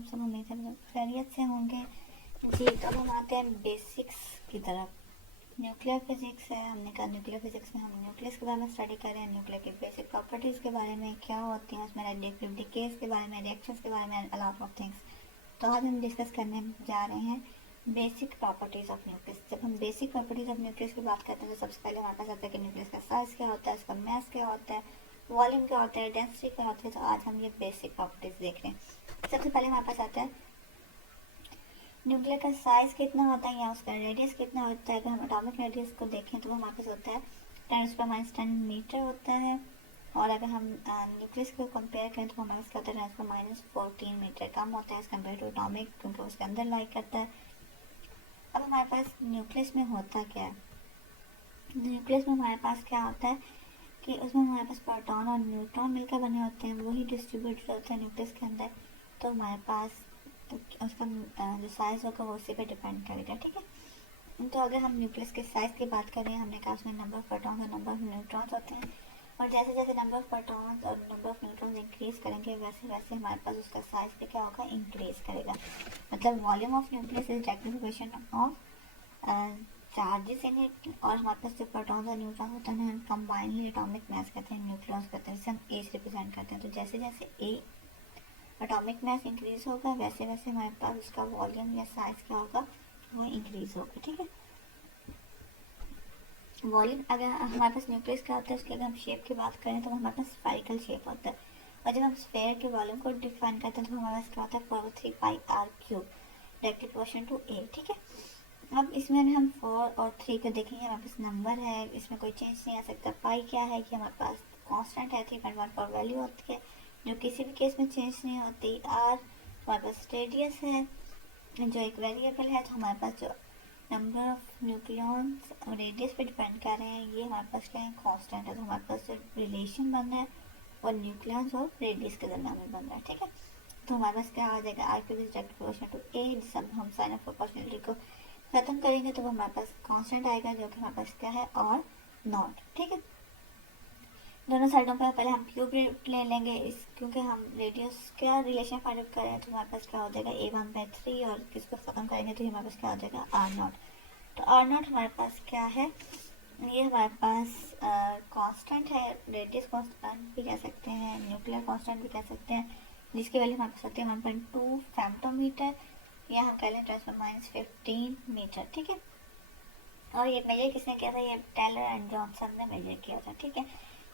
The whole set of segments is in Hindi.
आप सब उम्मीद है सब खैरियत से होंगे जी। तो अब हम आते हैं बेसिक्स की तरफ। न्यूक्लियर फिजिक्स है, हमने कहा न्यूक्लियर फिजिक्स में हम न्यूक्लियस के बारे में स्टडी कर रहे हैं, न्यूक्लियर की बेसिक प्रॉपर्टीज़ के बारे में, क्या होती हैं उसमें, रेडियोएक्टिव डिकेज के बारे में, रिएक्शंस के बारे में, अलॉट ऑफ थिंग्स। तो आज हम डिस्कस करने जा रहे हैं बेसिक प्रॉपर्टीज़ ऑफ न्यूक्लियस। जब हम बेसिक प्रॉपर्टीज़ ऑफ न्यूक्लियस की बात करते हैं तो सबसे पहले हमारे पास आता है कि न्यूक्लियस का साइज़ क्या होता है, उसका मास क्या होता है, वॉल्यूम क्या होता है, डेंसिटी क्या होती है। तो आज हम ये बेसिक प्रॉपर्टीज़ देख रहे हैं। सबसे पहले हमारे पास आता है न्यूक्लियर का साइज़ कितना होता है या उसका रेडियस कितना होता है। अगर हम एटॉमिक रेडियस को देखें तो वो हमारे पास होता है 10⁻10 मीटर होता है। और अगर हम न्यूक्लियस को कंपेयर करें तो हमारे पास क्या होता है 10⁻14 मीटर कम होता है एज़ कम्पेयर टू एटॉमिक, क्योंकि उसके अंदर लाई करता है। अब हमारे पास न्यूक्लियस में होता क्या है, न्यूक्लियस में हमारे पास क्या होता है कि उसमें हमारे पास प्रोटॉन और न्यूट्रॉन मिलकर बने होते हैं, वही डिस्ट्रीब्यूटेड होते हैं न्यूक्लियस के अंदर। तो हमारे पास उसका जो साइज़ होगा वो उसी पे डिपेंड करेगा, ठीक है। तो अगर हम न्यूक्लियस के साइज़ की बात करें, हमने कहा उसमें नंबर ऑफ प्रोटॉन्स और नंबर ऑफ न्यूट्रॉन्स होते हैं, और जैसे जैसे नंबर ऑफ प्रोटॉन्स और नंबर ऑफ न्यूट्रॉन्स इंक्रीज करेंगे वैसे वैसे हमारे पास उसका साइज़ भी क्या होगा, इंक्रीज करेगा। मतलब volume of nucleus is directly equation of charges in it. और हमारे पास जो प्रोटॉन्स और न्यूट्रॉन्स होते हैं हम कंबाइनली एटॉमिक मास कहते हैं, न्यूक्लियस कहते हैं, जिसे हम ए से रिप्रेजेंट करते हैं। तो जैसे जैसे ए एटॉमिक मास इंक्रीज होगा वैसे वैसे हमारे पास उसका वॉल्यूम या साइज क्या होगा, वो इंक्रीज होगा, ठीक है। वॉल्यूम अगर हमारे पास न्यूक्लियस क्या होता है उसकी अगर हम शेप की बात करें तो हमारे पास स्फेरिकल शेप होता है। और जब हम स्फेयर के वॉल्यूम को डिफाइन करते हैं तो हमारे पास क्या होता है 4/3πr³ डायरेक्टली प्रोपोर्शनल टू ए, ठीक है। अब इसमें भी हम 4 और 3 को देखेंगे, हमारे पास नंबर है, इसमें कोई चेंज नहीं आ सकता। पाई क्या है कि हमारे पास कांस्टेंट है, 3.14 वैल्यू होती है जो किसी भी केस में चेंज नहीं होती। आर हमारे पास रेडियस है जो एक वेरिएबल है। तो हमारे पास जो नंबर ऑफ न्यूक्लियॉन्स रेडियस पे डिपेंड कर रहे हैं ये हमारे पास क्या है, कांस्टेंट है। तो हमारे पास जो रिलेशन बन रहा है और न्यूक्लियॉन्स और रेडियस के दरमियान में बन रहा है, ठीक है। तो हमारे पास क्या आ जाएगा, I cube is directly proportional to a, जिसे हम साइन ऑफ प्रोपोर्शनलिटी को खत्म करेंगे तो वो हमारे पास कांस्टेंट आएगा जो कि हमारे पास क्या है, और नॉट, ठीक है। दोनों साइडों पर पहले हम क्यूब ले लेंगे इस, क्योंकि हम रेडियस क्या रिलेशन फाइंड आउट कर रहे हैं। तो हमारे पास क्या हो जाएगा a1/3 और किसको खत्म करेंगे तो हमारे पास क्या हो जाएगा r0। तो r0 हमारे पास क्या है, ये हमारे पास कांस्टेंट है, रेडियस कांस्टेंट भी कह सकते हैं, न्यूक्लियर कांस्टेंट भी कह सकते हैं, जिसकी वैल्यू हमारे पास आती है 1.2 फेम्टोमीटर, या हम कह लें 10⁻15 मीटर, ठीक है। और ये मेजर किसने किया था, ये टेलर एंड जॉनसन ने मेजर किया था, ठीक है।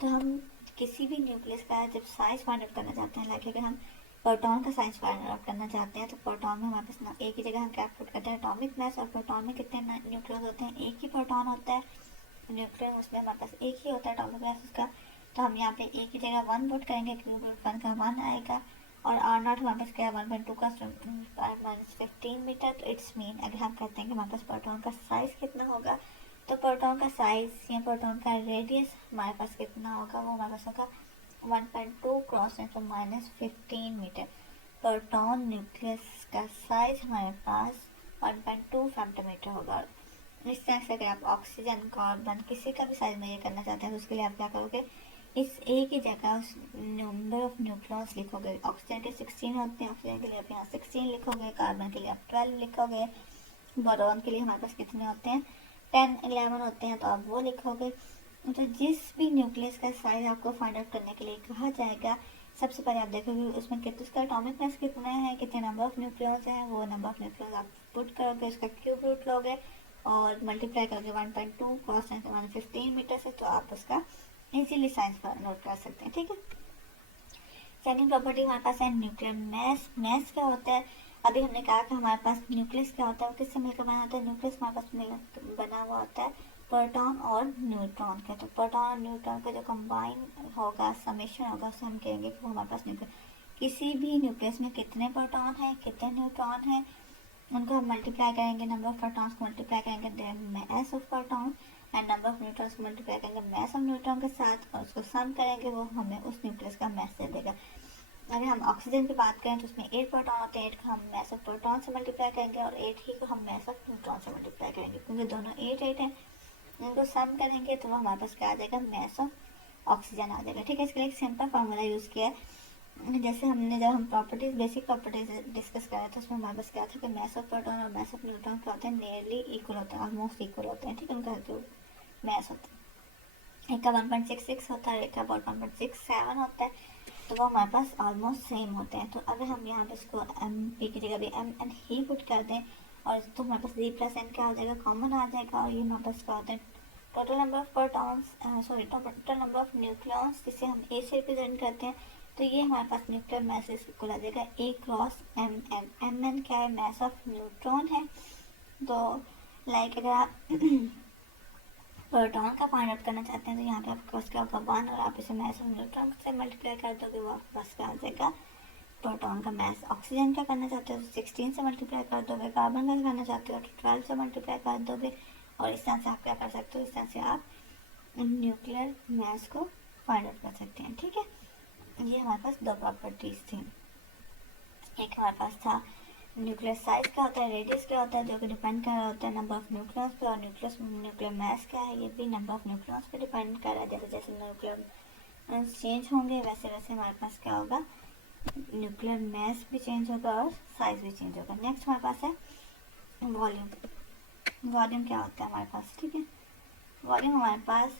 तो हम किसी भी न्यूक्लियस का जब साइज फाइंड आउट करना चाहते हैं, लाइक अगर हम प्रोटॉन का साइज फाइंड आउट करना चाहते हैं तो प्रोटॉन में हमारे पास एक ही जगह हम क्या पुट करते हैं, एटॉमिक मास, और प्रोटॉन में कितने न्यूक्लियस होते हैं, एक ही प्रोटॉन होता है, न्यूक्लियस उसमें हमारे पास एक ही होता है एटॉमिक मास उसका। तो हम यहाँ पे एक ही जगह 1 पुट करेंगे क्योंकि 1 का 1 आएगा, और r0 हमारे पास क्या है 1.2 का -15 मीटर। तो इट्स मीन अगर हम कहते हैं कि हमारे पास प्रोटॉन का साइज कितना होगा, तो प्रोटॉन का साइज या प्रोटॉन का रेडियस हमारे पास कितना होगा, वो हमारे पास होगा 1.2 क्रॉस -15 मीटर। प्रोटॉन न्यूक्लियस का साइज हमारे पास 1.2 फेम्टोमीटर होगा। इस तरह से अगर आप ऑक्सीजन, कार्बन, किसी का भी साइज मेजर करना चाहते हैं तो उसके लिए आप क्या करोगे, इस एक ही जगह उस नंबर ऑफ न्यूक्लियॉन्स लिखोगे। ऑक्सीजन के 16 होते हैं, ऑक्सीजन के लिए आप यहाँ 16 लिखोगे, कार्बन के लिए आप 12 लिखोगे, बोरॉन के लिए हमारे पास कितने होते हैं 10, 11 होते हैं, तो आप वो लिखोगे। तो जिस भी न्यूक्लियस का साइज आपको फाइंड आउट करने के लिए कहा जाएगा, सबसे पहले आप देखोगे उसमें कितना उसका एटॉमिक मास कितना है, कितने नंबर ऑफ न्यूक्लियॉन्स हैं, वो नंबर ऑफ न्यूक्लियॉन्स आप पुट करोगे, उसका क्यूब रूट लोगे और मल्टीप्लाई करोगे 1.2 क्रॉस 15 मीटर से, तो आप उसका इजीली साइंस नोट कर सकते हैं, ठीक है। सेकंड प्रॉपर्टी हमारे पास है न्यूक्लियर मास। मास क्या होता है, अभी हमने कहा कि हमारे पास न्यूक्लियस क्या होता है, किससे मिलकर बना होता है, न्यूक्लियस हमारे पास बना हुआ होता है प्रोटॉन और न्यूट्रॉन का। तो प्रोटॉन और न्यूट्रॉन का जो कंबाइन होगा, समेशन होगा, उससे हम कहेंगे कि वो हमारे पास न्यूक्लियस, किसी भी न्यूक्लियस में कितने प्रोटॉन हैं कितने न्यूट्रॉन हैं, उनको हम मल्टीप्लाई करेंगे, नंबर ऑफ प्रोटॉन्स को मल्टीप्लाई करेंगे then mass of proton, and number of neutrons को मल्टीप्लाई करेंगे मास ऑफ न्यूट्रॉन के साथ, और उसको सम करेंगे, वो हमें उस न्यूक्लियस का मास दे देगा। अगर हम ऑक्सीजन की बात करें तो उसमें 8 प्रोटॉन होते हैं, 8 को हम मास ऑफ प्रोटॉन से मल्टीप्लाई करेंगे और 8 ही को हम मास ऑफ न्यूट्रॉन से मल्टीप्लाई करेंगे, क्योंकि दोनों 8 हैं, इनको सम करेंगे तो वो हमारे पास क्या आ जाएगा, मास ऑफ ऑक्सीजन आ जाएगा, ठीक है। इसके लिए एक सिंपल फार्मूला यूज़ किया है, जैसे हमने जब हम प्रॉपर्टीज बेसिक प्रॉपर्टीज डिस्कस करा था उसमें हमारे पास क्या था कि मास ऑफ प्रोटॉन और मास ऑफ न्यूट्रॉन क्या होते हैं, नियरली इक्वल होते हैं, ऑलमोस्ट इक्वल होते हैं, ठीक है, उनका जो मास होता है एक का 1.66 होता है, एक का अबाउट 1.67 होता है, तो वो हमारे पास ऑलमोस्ट सेम होते हैं। तो अगर हम यहाँ पे इसको एम पी की जगह भी एम एन ही पुट कर दें और तो हमारे पास जी प्लस एन क्या हो जाएगा, कॉमन आ जाएगा, और ये हमारे पास क्या होता है total number of protons, sorry total number of nucleons, जिसे हम ए से रिप्रेजेंट करते हैं। तो ये हमारे पास न्यूक्लियर मास इक्वल आ जाएगा A cross M N. M N क्या है, मास ऑफ न्यूट्रॉन है। तो लाइक अगर आप प्रोटॉन का फाइंड आउट करना चाहते हैं तो यहाँ पे आपके पास क्या होगा 1, और आप इसे मास ऑफ न्यूट्रॉन से मल्टीप्लाई कर दोगे, वो आपके पास क्या आ जाएगा प्रोटॉन का मास। ऑक्सीजन का करना चाहते हो तो 16 से मल्टीप्लाई कर दोगे, कार्बन का करना चाहते हो तो 12 से मल्टीप्लाई कर दोगे, और इस तरह से आप क्या कर सकते हो, इस तरह से आप न्यूक्लियर मास को फाइंड आउट कर सकते हैं, ठीक है। ये हमारे पास दो प्रॉपर्टीज थी। एक हमारे पास था न्यूक्लियर साइज क्या होता है, रेडियस क्या होता है, जो कि डिपेंड कर रहा होता है नंबर ऑफ न्यूक्लियस पे, और न्यूक्लियर मास क्या है, ये भी नंबर ऑफ न्यूक्लियस पे डिपेंड कर रहा है। जैसे जैसे न्यूक्लियर चेंज होंगे वैसे वैसे हमारे पास क्या होगा, न्यूक्लियर मास भी चेंज होगा और साइज भी चेंज होगा। नेक्स्ट हमारे पास है वॉल्यूम। वॉल्यूम क्या होता है हमारे पास, ठीक है। वॉल्यूम हमारे पास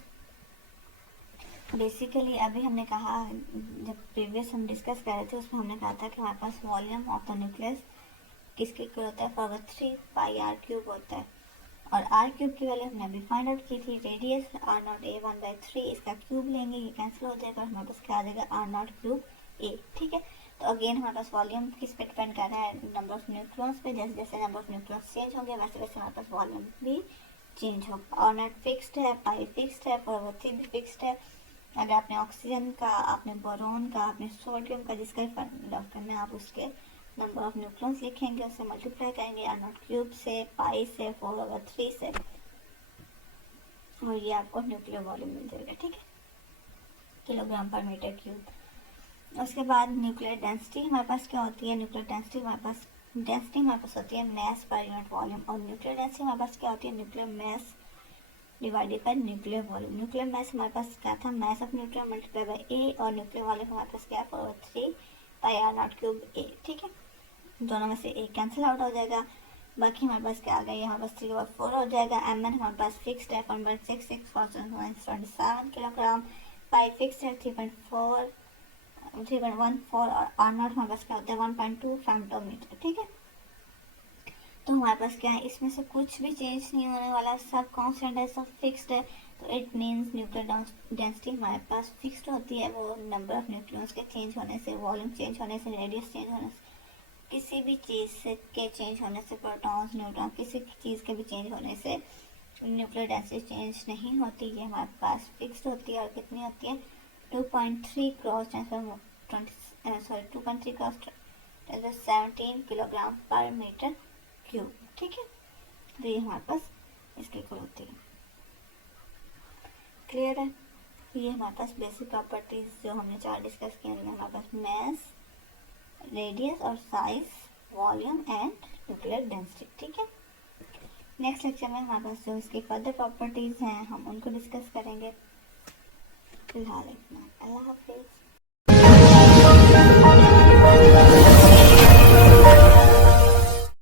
बेसिकली अभी हमने कहा, जब प्रीवियस हम डिस्कस कर रहे थे उसमें हमने कहा था कि हमारे पास वॉल्यूम ऑफ द न्यूक्लियस किसके इक्वल होता है, पावर 3 पाई आर क्यूब होता है। और आर क्यूब की वैल्यू हमने अभी फाइंड आउट की थी, रेडियस आर नॉट ए 1/3, इसका क्यूब लेंगे, ये कैंसिल हो जाएगा और हमारे पास क्या आ जाएगा आर नॉट क्यूब ए, ठीक है। तो अगेन हमारे पास वॉल्यूम किस पे डिपेंड कर रहा है, नंबर ऑफ न्यूक्लियस पे। जैसे जैसे नंबर ऑफ न्यूक्लियस चेंज होंगे वैसे वैसे हमारे पास वॉल्यूम भी चेंज होगा। आर नॉट फिक्स्ड है, पाई फिक्स्ड है, पावर 3 भी फिक्स्ड है। अगर आपने ऑक्सीजन का, आपने बोरोन का, आपने सोडियम का, जिसका भी फाइंड आउट करना है आप उसके नंबर ऑफ न्यूक्लियस लिखेंगे, उससे मल्टीप्लाई करेंगे आर नॉट क्यूब से, पाई से, 4/3 से, और ये आपको न्यूक्लियर वॉल्यूम मिल जाएगा, ठीक है, किलोग्राम पर मीटर क्यूब। उसके बाद न्यूक्लियर डेंसिटी हमारे पास क्या होती है, न्यूक्लियर डेंसिटी हमारे पास होती है मास पर यूनिट वॉल्यूम, और न्यूक्लियर डेंसिटी हमारे पास क्या होती है, nuclear mass divided by nuclear volume. Nuclear mass हमारे पास क्या था, mass of nuclear multiply by A, और न्यूक्लियर वॉल्यूम हमारे पास क्या है 4/3 pi R naught cube A, ठीक है। दोनों में से एक कैंसिल आउट हो जाएगा, बाकी हमारे पास क्या आ गया, यहाँ पास 3/4 हो जाएगा। एम एन हमारे पास फिक्स्ड है 1.66 27 किलोग्राम, पाई फिक्स्ड है 3.14 और आर नॉट हमारे पास क्या होता है 1.2 फेम्टोमीटर, ठीक है। तो हमारे पास क्या है, इसमें से कुछ भी चेंज नहीं होने वाला, सब कांस्टेंट है, सब फिक्स्ड है। तो इट मीन्स न्यूक्लियर डेंसिटी हमारे पास फिक्स्ड होती है, वो नंबर ऑफ न्यूक्लियस के चेंज होने से, वॉल्यूम चेंज होने से, रेडियस चेंज होने से, किसी भी चीज़ से के चेंज होने से, प्रोटॉन्स न्यूट्रॉन किसी चीज़ के भी चेंज होने से न्यूक्लियर डेंसिटी चेंज नहीं होती, ये हमारे पास फिक्स्ड होती है। और कितनी होती है 2.3 क्रॉस 17 किलोग्राम पर मीटर क्यूब, ठीक है। तो ये हमारे पास इसकी इक्वल होती है, क्लियर है। ये हमारे पास बेसिक प्रॉपर्टीज जो हमने 4 डिस्कस किए हैं, हमारे पास मास, रेडियस और size, volume and nuclear density, ठीक है। नेक्स्ट लेक्चर में हमारे पास जो इसकी फर्दर प्रॉपर्टीज हैं हम उनको डिस्कस करेंगे। फिलहाल इतना, अल्लाह हाफिज।